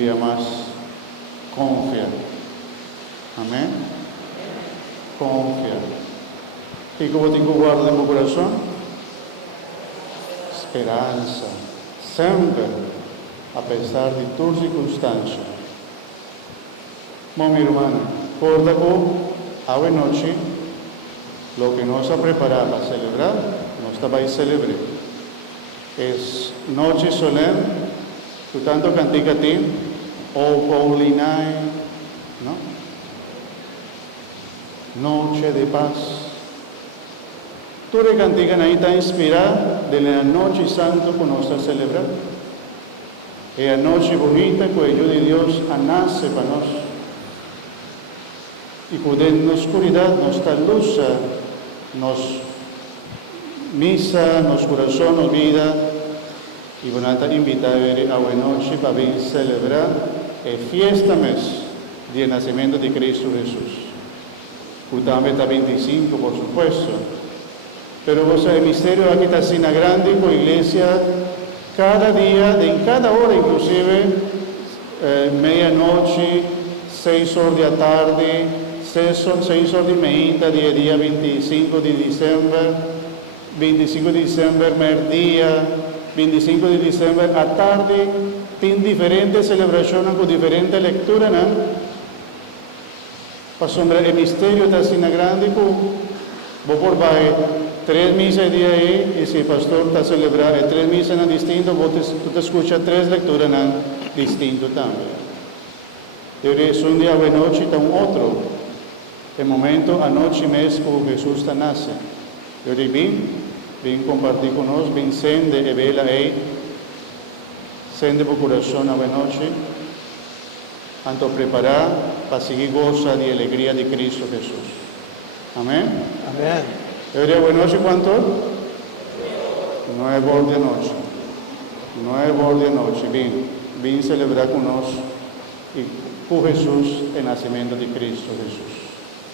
dia mais, confia. Amém? Confia. E como tenho guardado no meu coração? Esperança. Sempre, apesar de todas as circunstâncias. Bom, minha irmã, recorda que hoje noite, o que nós preparamos para celebrar, nós também celebramos. É noite solene, tu tanto cantica a ti, O Holy Night, ¿no? Noche de paz. Tu le cantican ahí está inspirada de la noche santa que nos está celebrando. Es la noche bonita que el de Dios nace para nosotros. Y que en la oscuridad nos está luz, nos misa, nos corazón, nos vida. Y bueno, te invita a ver a la noche para venir celebrar el fiesta mes del nacimiento de Cristo Jesús. Justamente está 25, por supuesto. Pero vos el misterio aquí está así grande con la iglesia cada día, en cada hora inclusive, medianoche, 6 horas de la tarde, 6 horas de meia, día 25 de diciembre, 25 de diciembre, mediodía, 25 de diciembre, a tarde, tiene diferentes celebraciones con diferentes lecturas, ¿no? Para el misterio está así grande, vos por baile, 3 misas día ahí, y si el pastor está celebrando 3 misas distintas, tú te escuchas 3 lecturas distintas también. Es un día de noche y un otro. El momento anoche mesmo Jesús está nace. Yo vim compartir con nosotros, vim sende e vela aí, sende por coração a noche, tanto preparar para seguir goza de alegría de Cristo Jesús. Amén. Amén. Eu diria boa noite quanto? 9 horas de noite. 9 horas de noite. Vim celebrar conosco e por Jesus o nascimento de Cristo Jesus.